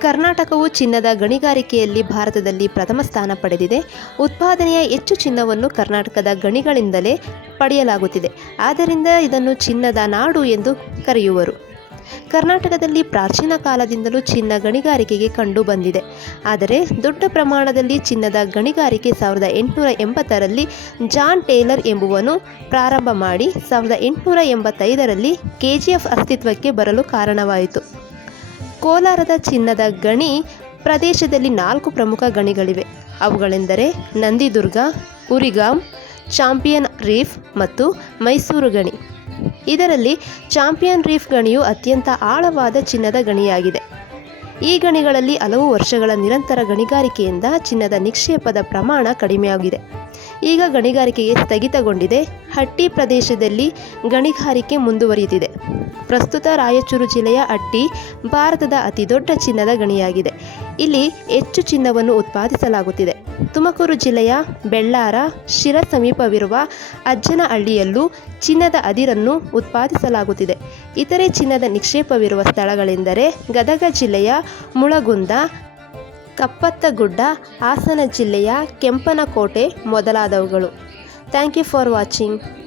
ಕರ್ನಾಟಕವು ಚಿನ್ನದ ಗಣಿಗಾರಿಕೆಯಲ್ಲಿ ಭಾರತದಲ್ಲಿ ಪ್ರಥಮ ಸ್ಥಾನ ಪಡೆದಿದೆ. ಉತ್ಪಾದನೆಯ ಹೆಚ್ಚು ಚಿನ್ನವನ್ನು ಕರ್ನಾಟಕದ ಗಣಿಗಳಿಂದಲೇ ಪಡೆಯಲಾಗುತ್ತಿದೆ. ಆದ್ದರಿಂದ ಇದನ್ನು ಚಿನ್ನದ ನಾಡು ಎಂದು ಕರೆಯುವರು. ಕರ್ನಾಟಕದಲ್ಲಿ ಪ್ರಾಚೀನ ಕಾಲದಿಂದಲೂ ಚಿನ್ನ ಗಣಿಗಾರಿಕೆಗೆ ಕಂಡು ಬಂದಿದೆ. ಆದರೆ ದೊಡ್ಡ ಪ್ರಮಾಣದಲ್ಲಿ ಚಿನ್ನದ ಗಣಿಗಾರಿಕೆ ಸಾವಿರದ ಎಂಟುನೂರ ಎಂಬತ್ತರಲ್ಲಿ ಜಾನ್ ಟೇಲರ್ ಎಂಬುವನು ಪ್ರಾರಂಭ ಮಾಡಿ ಸಾವಿರದ ಎಂಟುನೂರ ಎಂಬತ್ತೈದರಲ್ಲಿ ಕೆ ಜಿ ಎಫ್ ಅಸ್ತಿತ್ವಕ್ಕೆ ಬರಲು ಕಾರಣವಾಯಿತು. ಕೋಲಾರದ ಚಿನ್ನದ ಗಣಿ ಪ್ರದೇಶದಲ್ಲಿ ನಾಲ್ಕು ಪ್ರಮುಖ ಗಣಿಗಳಿವೆ. ಅವುಗಳೆಂದರೆ ನಂದಿದುರ್ಗ ಉರಿಗಾಂ ಚಾಂಪಿಯನ್ ರೀಫ್ ಮತ್ತು ಮೈಸೂರು ಗಣಿ. ಇದರಲ್ಲಿ ಚಾಂಪಿಯನ್ ರೀಫ್ ಗಣಿಯು ಅತ್ಯಂತ ಆಳವಾದ ಚಿನ್ನದ ಗಣಿಯಾಗಿದೆ. ಈ ಗಣಿಗಳಲ್ಲಿ ಹಲವು ವರ್ಷಗಳ ನಿರಂತರ ಗಣಿಗಾರಿಕೆಯಿಂದ ಚಿನ್ನದ ನಿಕ್ಷೇಪದ ಪ್ರಮಾಣ ಕಡಿಮೆಯಾಗಿದೆ. ಈಗ ಗಣಿಗಾರಿಕೆಗೆ ಸ್ಥಗಿತಗೊಂಡಿದೆ. ಹಟ್ಟಿ ಪ್ರದೇಶದಲ್ಲಿ ಗಣಿಗಾರಿಕೆ ಮುಂದುವರಿಯುತ್ತಿದೆ ಪ್ರಸ್ತುತ ರಾಯಚೂರು ಜಿಲ್ಲೆಯ ಹಟ್ಟಿ ಭಾರತದ ಅತಿದೊಡ್ಡ ಚಿನ್ನದ ಗಣಿಯಾಗಿದೆ. ಇಲ್ಲಿ ಹೆಚ್ಚು ಚಿನ್ನವನ್ನು ಉತ್ಪಾದಿಸಲಾಗುತ್ತಿದೆ. ತುಮಕೂರು ಜಿಲ್ಲೆಯ ಬೆಳ್ಳಾರ ಶಿರ ಸಮೀಪವಿರುವ ಅಜ್ಜನಹಳ್ಳಿಯಲ್ಲೂ ಚಿನ್ನದ ಅದಿರನ್ನು ಉತ್ಪಾದಿಸಲಾಗುತ್ತಿದೆ. ಇತರೆ ಚಿನ್ನದ ನಿಕ್ಷೇಪವಿರುವ ಸ್ಥಳಗಳೆಂದರೆ ಗದಗ ಜಿಲ್ಲೆಯ ಮುಳಗುಂದ, ಕಪ್ಪತ್ತಗುಡ್ಡ, ಹಾಸನ ಜಿಲ್ಲೆಯ Kempanakote ಮೊದಲಾದವುಗಳು. Thank you for watching.